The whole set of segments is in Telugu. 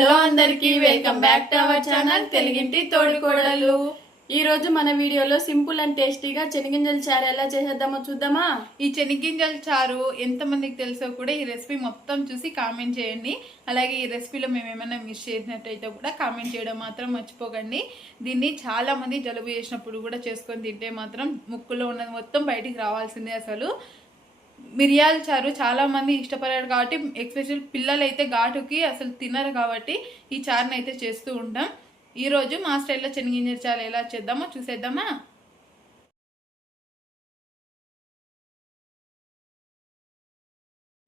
హలో అందరికి welcome back to our channel తెలుగింటి తోడికోడలు. ఈ రోజు మన వీడియోలో సింపుల్ అండ్ టేస్టీగా శనగింజల చారు ఎలా చేసేద్దామో చూద్దామా. ఈ శనగింజల చారు ఎంతమందికి తెలుసో కూడా ఈ రెసిపీ మొత్తం చూసి కామెంట్ చేయండి. అలాగే ఈ రెసిపీలో మేము ఏమైనా మిస్ చేసినట్టయితే కూడా కామెంట్ చేయడం మాత్రం మర్చిపోకండి. దీన్ని చాలా మంది జలుబు చేసినప్పుడు కూడా చేసుకొని తింటే మాత్రం ముక్కులో ఉన్నది మొత్తం బయటికి రావాల్సిందే. అసలు మిరియాల చారు చాలా మంది ఇష్టపడారు కాబట్టి, ఎస్పెషల్ పిల్లలు అయితే ఘాటుకి అసలు తినరు కాబట్టి ఈ చారుని అయితే చేస్తూ ఉంటాం. ఈరోజు మా స్టైల్లో శనగింజల చారు ఎలా చేద్దామో చూసేద్దామా.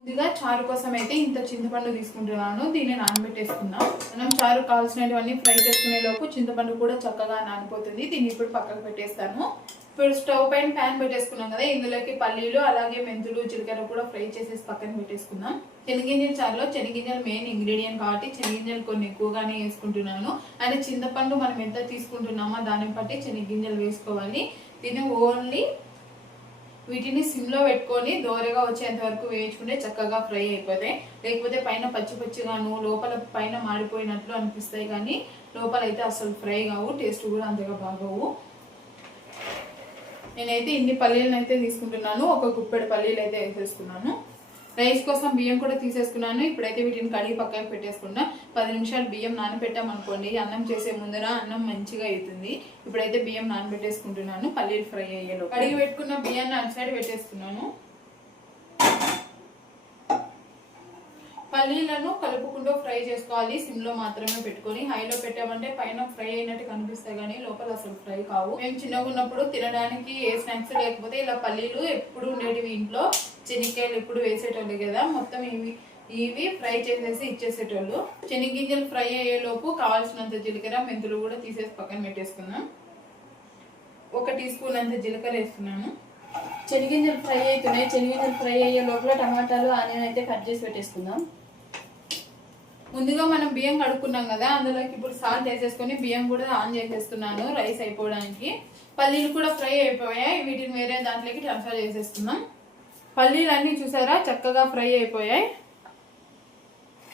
ముందుగా చారు కోసం అయితే ఇంత చింతపండు తీసుకుంటున్నాను. దీన్ని నానబెట్టేసుకుందాం. మనం చారు కావాల్సినవన్నీ ఫ్రై చేసుకునే లోపు చింతపండు కూడా చక్కగా నానిపోతుంది. దీన్ని ఇప్పుడు పక్కకు పెట్టేస్తాను. ఇప్పుడు స్టవ్ పైన ప్యాన్ పెట్టేసుకున్నాం కదా, ఇందులోకి పల్లీలు అలాగే మెంతులు జీలకర్ర కూడా ఫ్రై చేసేసి పక్కన పెట్టేసుకుందాం. శనగింజల చారులో శనగింజలు మెయిన్ ఇంగ్రీడియంట్ కాబట్టి శనగింజలు కొన్ని ఎక్కువగానే వేసుకుంటున్నాను. అంటే చింతపండు మనం ఎంత తీసుకుంటున్నామో దాన్ని బట్టి శనగింజలు వేసుకోవాలి. దీన్ని ఓన్లీ వీటిని సిమ్లో పెట్టుకొని దోరగా వచ్చేంత వరకు వేయించుకుంటే చక్కగా ఫ్రై అయిపోతాయి. లేకపోతే పైన పచ్చి పచ్చిగాను లోపల పైన మాడిపోయినట్లు అనిపిస్తాయి, కానీ లోపల అయితే అసలు ఫ్రై కావు, టేస్ట్ కూడా అంతగా బాగోవు. నేనైతే ఇన్ని పల్లీలను అయితే తీసుకుంటున్నాను. ఒక గుప్పెడు పల్లీలు అయితే వేసేసుకున్నాను. రైస్ కోసం బియ్యం కూడా తీసేసుకున్నాను. ఇప్పుడైతే వీటిని కడిగి పక్కకు పెట్టేసుకున్నా. 10 నిమిషాలు బియ్యం నానబెట్టామనుకోండి, అన్నం చేసే ముందర అన్నం మంచిగా అవుతుంది. ఇప్పుడైతే బియ్యం నానబెట్టేసుకుంటున్నాను పల్లీలు ఫ్రై అయ్యేలో. కడిగి పెట్టుకున్న బియ్యాన్ని అటు సైడ్ పెట్టేసుకున్నాను. పల్లీలను కలుపుకుంటూ ఫ్రై చేసుకోవాలి. సిమ్లో మాత్రమే పెట్టుకొని, హైలో పెట్టామంటే పైన ఫ్రై అయినట్టు కనిపిస్తాయి కానీ లోపల అసలు ఫ్రై కావు. మేము చిన్నగా ఉన్నప్పుడు తినడానికి ఏ స్నాక్స్ లేకపోతే ఇలా పల్లీలు ఎప్పుడు ఉండేటివి ఇంట్లో. శనక్కాయలు ఎప్పుడు వేసేటోళ్ళు కదా, మొత్తం ఇవి ఫ్రై చేసేసి ఇచ్చేసేటోళ్ళు. శనగింజలు ఫ్రై అయ్యే లోపు కావాల్సినంత జీలకర్ర మెంతులు కూడా తీసేసి పక్కన పెట్టేసుకున్నాం. 1 టీ స్పూన్ అంత జీలకర్ర వేస్తున్నాను. శనగింజలు ఫ్రై అవుతున్నాయి. శనగింజలు ఫ్రై అయ్యే లోపల టమాటాలు ఆనియన్ అయితే కట్ చేసి పెట్టేసుకుందాం. ముందుగా మనం బియ్యం కడుక్కున్నాం కదా, అందులోకి ఇప్పుడు సాల్ట్ వేసేసుకొని బియ్యం కూడా ఆన్ చేసేస్తున్నాను రైస్ అయిపోవడానికి. పల్లీలు కూడా ఫ్రై అయిపోయాయి. వీటిని వేరే దాంట్లోకి ట్రాన్స్ఫర్ చేసేస్తున్నాం. పల్లీలు అన్నీ చూసారా చక్కగా ఫ్రై అయిపోయాయి.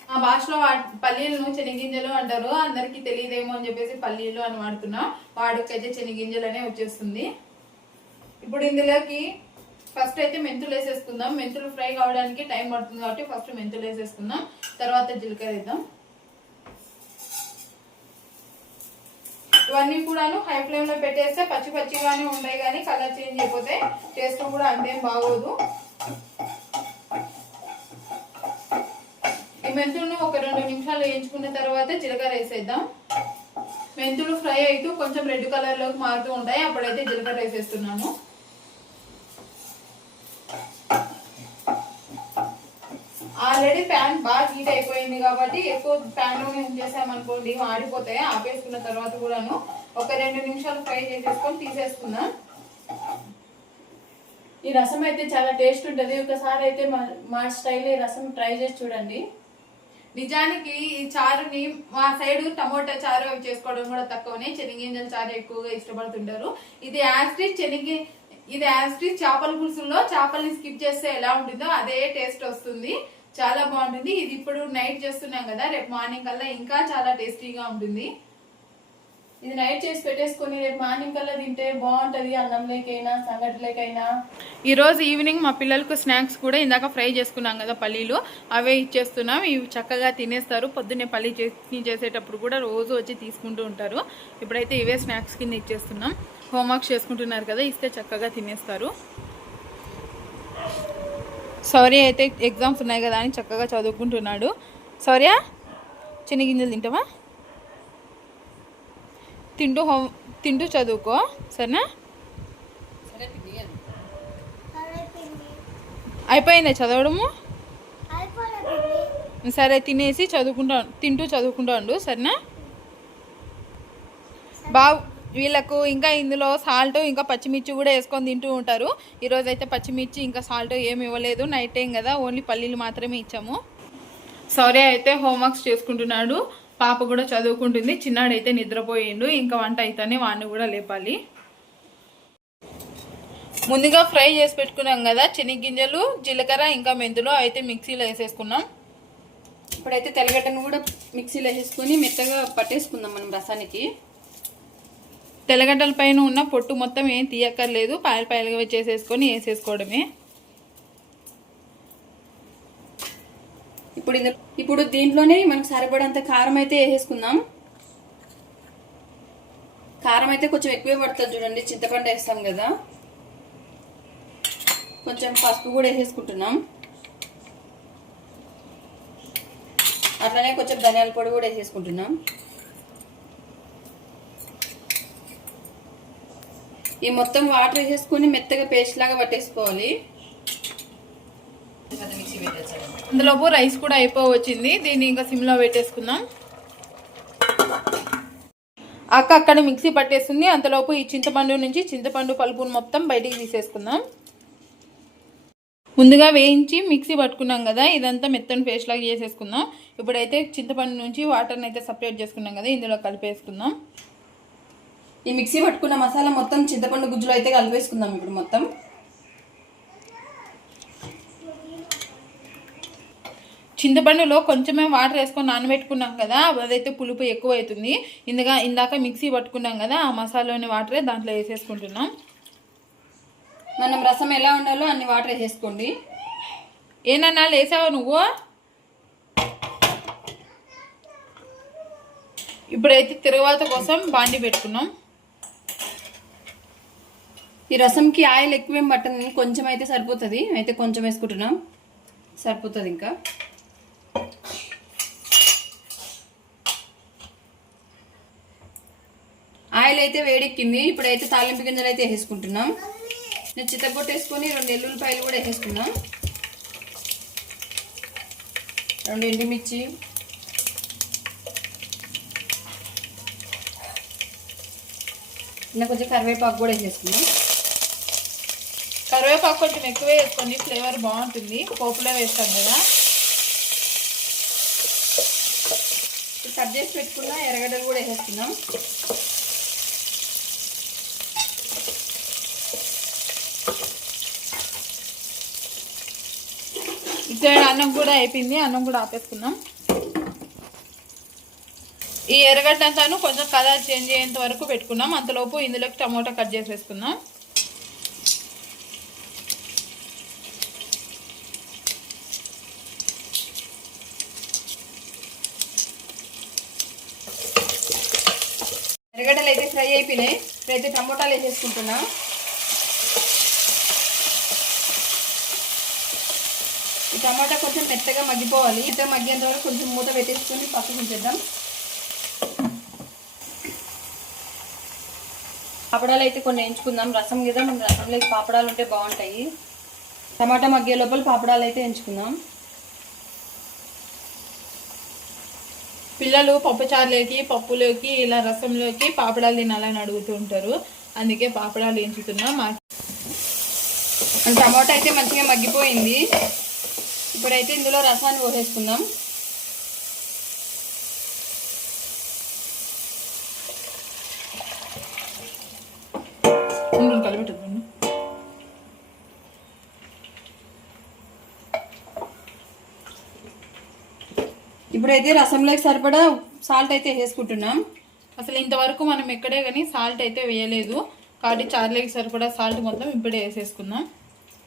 మా భాషలో పల్లీలను శనగింజలు అంటారు, అందరికీ తెలియదేమో అని చెప్పేసి పల్లీలు అని వాడుతున్నా. వాడుకైతే శనగింజలు అనే వచ్చేస్తుంది. ఇప్పుడు ఇందులోకి ఫస్ట్ అయితే మెంతులు వేసేసుకుందాం. మెంతులు ఫ్రై కావడానికి టైం పడుతుంది కాబట్టి ఫస్ట్ మెంతులు వేసేసుకుందాం, తర్వాత జీలకర్ర వేద్దాం. ఇవన్నీ కూడాను హై ఫ్లేమ్ లో పెట్టేస్తే పచ్చి పచ్చిగానే ఉంటాయి, కానీ కలర్ చేంజ్ అయిపోతే టేస్ట్ కూడా అంతేం బాగోదు. ఈ మెంతులను ఒక 2 నిమిషాలు వేయించుకున్న తర్వాత జీలకర్ర వేసేద్దాం. మెంతులు ఫ్రై అవుతూ కొంచెం రెడ్ కలర్ లోకి మారుతూ ఉంటాయి, అప్పుడైతే జీలకర్ర వేసేస్తున్నాను. ఆల్రెడీ ప్యాన్ బాగా హీట్ అయిపోయింది కాబట్టి ఎక్కువ ప్యాన్ లో ఏం చేసామనుకోండి ఆడిపోతాయి. ఆపేసుకున్న తర్వాత కూడాను ఒక 2 నిమిషాలు ఫ్రై చేసేసుకొని తీసేసుకుందాం. ఈ రసం అయితే చాలా టేస్ట్ ఉంటుంది. ఒకసారి అయితే మా స్టైల్ ఈ రసం ట్రై చేసి చూడండి. నిజానికి ఈ చారుని మా సైడ్ టమోటా చారు అవి చేసుకోవడం కూడా తక్కువనే, శనగింజల చారు ఎక్కువగా ఇష్టపడుతుంటారు. ఇది యాస్ట్రీ చేపల పులుసులో చేపల్ని స్కిప్ చేస్తే ఎలా ఉంటుందో అదే టేస్ట్ వస్తుంది, చాలా బాగుంటుంది. ఇది ఇప్పుడు నైట్ చేస్తున్నాం కదా, రేపు మార్నింగ్ కల్లా ఇంకా చాలా టేస్టీగా ఉంటుంది. ఇది నైట్ చేసి పెట్టేసుకొని రేపు మార్నింగ్ కల్లా తింటే బాగుంటది, అన్నంలోకైనా సంగటిలోకైనా. ఈ రోజు ఈవినింగ్ మా పిల్లలకు స్నాక్స్ కూడా ఇందాక ఫ్రై చేసుకున్నాం కదా పల్లీలు, అవే ఇచ్చేస్తున్నాం. ఇవి చక్కగా తినేస్తారు. పొద్దున్నే పల్లీ చట్నీ చేసేటప్పుడు కూడా రోజు వచ్చి తీసుకుంటూ ఉంటారు. ఇప్పుడైతే ఇవే స్నాక్స్ కింద ఇచ్చేస్తున్నాం. హోంవర్క్ చేసుకుంటున్నారు కదా, ఇస్తే చక్కగా తినేస్తారు. శౌర్య అయితే ఎగ్జామ్స్ ఉన్నాయి కదా అని చక్కగా చదువుకుంటున్నాడు. శౌర్య, శనగింజలు తింటావా? తింటూ చదువుకో, సరేనా? అయిపోయిందా చదవడము? సరే, తినేసి తింటూ చదువుకుంటా ఉండు, సరేనా? వీళ్ళకు ఇంకా ఇందులో సాల్ట్ ఇంకా పచ్చిమిర్చి కూడా వేసుకొని తింటూ ఉంటారు. ఈరోజు అయితే పచ్చిమిర్చి ఇంకా సాల్ట్ ఏమి ఇవ్వలేదు, నైట్ టైం కదా, ఓన్లీ పల్లీలు మాత్రమే ఇచ్చాము. శౌర్య అయితే హోంవర్క్స్ చేసుకుంటున్నాడు, పాప కూడా చదువుకుంటుంది, చిన్నాడైతే నిద్రపోయిండు. ఇంకా వంట అయితేనే వాడిని కూడా లేపాలి. ముందుగా ఫ్రై చేసి పెట్టుకున్నాం కదా శనగగింజలు, జీలకర్ర ఇంకా మెంతులు అయితే మిక్సీలో వేసేసుకున్నాం. ఇప్పుడైతే తెల్లగడ్డను కూడా మిక్సీలో వేసేసుకొని మెత్తగా పట్టేసుకుందాం మనం రసానికి. తెల్లగడ్డల పైన ఉన్న పొట్టు మొత్తం ఏం తీయక్కర్లేదు, పాయలు పాయలుగా చేసేసుకొని వేసేసుకోవడమే. ఇప్పుడు దీంట్లోనే మనకు సరిపడంత కారం అయితే వేసేసుకుందాం. కారం అయితే కొంచెం ఎక్కువే పడుతుంది చూడండి, చింతపండు వేస్తాం కదా. కొంచెం పసుపు కూడా వేసేసుకుంటున్నాం. అట్లనే కొంచెం ధనియాల పొడి కూడా వేసేసుకుంటున్నాం. ఈ మొత్తం వాటర్ వేసేసుకొని మెత్తగా పేస్ట్ లాగా పట్టేసుకోవాలి. అందులోపు రైస్ కూడా అయిపోవచ్చింది. దీన్ని ఇంకా సిమ్లో పెట్టేసుకుందాం. అక్క అక్కడ మిక్సీ పట్టేస్తుంది. అంతలోపు ఈ చింతపండు నుంచి చింతపండు పలుపును మొత్తం బయటికి తీసేసుకుందాం. ముందుగా వేయించి మిక్సీ పట్టుకున్నాం కదా, ఇదంతా మెత్తని పేస్ట్ లాగా చేసేసుకుందాం. ఇప్పుడైతే చింతపండు నుంచి వాటర్ని అయితే సపరేట్ చేసుకున్నాం కదా, ఇందులో కలిపేసుకుందాం. ఈ మిక్సీ పట్టుకున్న మసాలా మొత్తం చింతపండు గుజ్జులో అయితే కలిపేసుకుందాం. ఇప్పుడు మొత్తం చింతపండులో కొంచెమే వాటర్ వేసుకొని నానబెట్టుకున్నాం కదా, అదైతే పులుపు ఎక్కువ అవుతుంది. ఇందాక మిక్సీ పట్టుకున్నాం కదా, ఆ మసాలాలోని వాటరే దాంట్లో వేసేసుకుంటున్నాం. మనం రసం ఎలా ఉండాలో అన్ని వాటర్ వేసేసుకోండి. ఏనన్నా వేసావా నువ్వు? ఇప్పుడైతే తిరువాత కోసం బాండి పెట్టుకున్నాం. ఈ రసంకి ఆయిల్ ఎక్కువేం పట్టదు, కొంచెం అయితే సరిపోతుంది. అయితే కొంచెం వేసుకుంటున్నాం, సరిపోతుంది. ఇంకా ఆయిల్ అయితే వేడెక్కింది. ఇప్పుడైతే తాలింపు గింజలు అయితే వేసేసుకుంటున్నాం. నేను చితగొట్టేసుకొని 2 ఎల్లుల్లిపాయలు కూడా వేసేసుకున్నాం, 2 ఎండుమిర్చి, ఇలా కొంచెం కరివేపాకు కూడా వేసేసుకున్నాం. కరివేపాకు కొంచెం ఎక్కువే వేసుకోండి, ఫ్లేవర్ బాగుంటుంది. పోపులో వేస్తాం కదా. కట్ చేసి పెట్టుకున్న ఎర్రగడ్డలు కూడా వేసేసుకున్నాం. ఇక్కడ అన్నం కూడా అయిపోయింది, అన్నం కూడా ఆపేసుకుందాం. ఈ ఎర్రగడ్డ అంతాను కొంచెం కలర్ చేంజ్ అయ్యేంత వరకు పెట్టుకున్నాం. అంతలోపు ఇందులోకి టమోటా కట్ చేసేసుకుందాం. ఎర్రగడ్డలు అయితే ఫ్రై అయిపోయినాయి. ఇప్పుడైతే టమోటాలు వేసేసుకుంటున్నాం. ఈ టమాటా కొంచెం మెత్తగా మగ్గిపోవాలి. మెత్తగా మగ్గేంత వరకు కొంచెం మూత పెట్టేసుకొని పక్కకు ఉంచేద్దాం. పాపడాలు అయితే కొన్ని ఎంచుకుందాం. రసం కదా, మన రసంలో పాపడాలు ఉంటే బాగుంటాయి. టమాటా మగ్గే లోపల పాపడాలు అయితే ఎంచుకుందాం. పిల్లలు పప్పుచారులోకి, పప్పులోకి, ఇలా రసంలోకి పాపడాలు తినాలని అడుగుతూ ఉంటారు. అందుకే పాపడాలు ఎంచుతున్నాం. టమాటా అయితే మంచిగా మగ్గిపోయింది. ఇప్పుడైతే ఇందులో రసాన్ని పోసేసుకుందాం. కలిపెట్టండి. ఇప్పుడైతే రసంలోకి సరిపడా సాల్ట్ అయితే వేసుకుంటున్నాం. అసలు ఇంతవరకు మనం ఎక్కడే కానీ సాల్ట్ అయితే వేయలేదు కాబట్టి చారులోకి సరిపడా సాల్ట్ మొత్తం ఇప్పుడే వేసేసుకుందాం.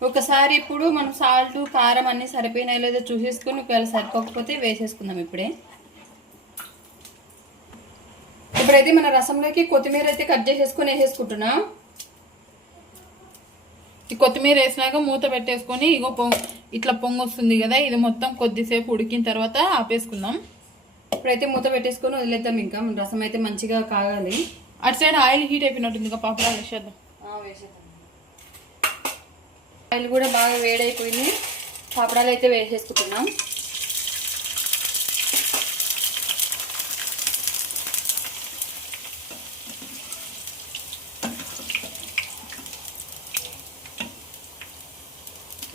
ఒకసారి ఇప్పుడు మనం సాల్ట్, కారం అన్నీ సరిపోయినాయో లేదో చూసేసుకొని ఒకవేళ సరిపోకపోతే వేసేసుకుందాం. ఇప్పుడైతే మన రసంలోకి కొత్తిమీర అయితే కట్ చేసేసుకొని వేసేసుకుంటున్నాం. ఈ కొత్తిమీర వేసినాక మూత పెట్టేసుకొని ఇట్లా పొంగు వస్తుంది కదా, ఇది మొత్తం కొద్దిసేపు ఉడికిన తర్వాత ఆపేసుకుందాం. ఇప్పుడైతే మూత పెట్టేసుకొని వదిలేద్దాం. ఇంకా రసం అయితే మంచిగా కాగాలి. అటు సైడ్ ఆయిల్ హీట్ అయిపోయినట్టుంది, ఇంకా పాపడాలు వేసేద్దాం. ఆయిల్ కూడా బాగా వేడైపోయింది. పాపడాలు అయితే వేసేసుకుంటున్నాం.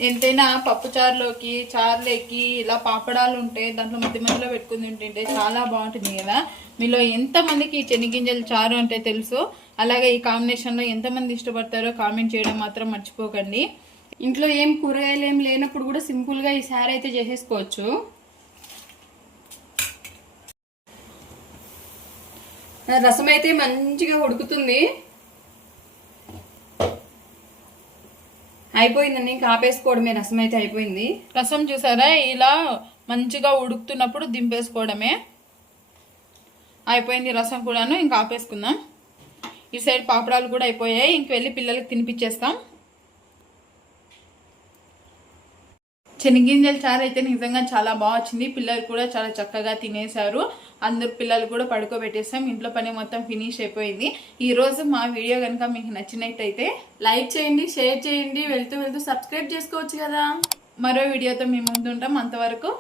ఎంతైనా పప్పు చారులోకి, చారులోకి ఇలా పాపడాలు ఉంటే దాంట్లో మధ్య మధ్యలో పెట్టుకుని తింటే చాలా బాగుంటుంది కదా. మీలో ఎంతమందికి శనగింజల చారు అంటే తెలుసు, అలాగే ఈ కాంబినేషన్లో ఎంతమంది ఇష్టపడతారో కామెంట్ చేయడం మాత్రం మర్చిపోకండి. ఇంట్లో ఏం కూరగాయలు ఏం లేనప్పుడు కూడా సింపుల్గా ఈ సారీ అయితే చేసేసుకోవచ్చు. రసం అయితే మంచిగా ఉడుకుతుంది. అయిపోయిందండి, ఇంకా ఆపేసుకోవడమే. రసం అయితే అయిపోయింది. రసం చూసారా, ఇలా మంచిగా ఉడుకుతున్నప్పుడు దింపేసుకోవడమే. అయిపోయింది రసం కూడాను, ఇంకా ఆపేసుకుందాం. ఈ సైడ్ పాపడాలు కూడా అయిపోయాయి, ఇంక వెళ్ళి పిల్లలకి తినిపించేస్తాం. శనగింజల చారు అయితే నిజంగా చాలా బాగా వచ్చింది. పిల్లలు కూడా చాలా చక్కగా తినేశారు. అందరు పిల్లలు కూడా పడుకోబెట్టేస్తాం. ఇంట్లో పని మొత్తం ఫినిష్ అయిపోయింది. ఈ రోజు మా వీడియో కనుక మీకు నచ్చినట్టయితే లైక్ చేయండి, షేర్ చేయండి, వెళ్తూ వెళ్తూ సబ్స్క్రైబ్ చేసుకోవచ్చు కదా. మరో వీడియోతో మేము ముందుంటాం. అంతవరకు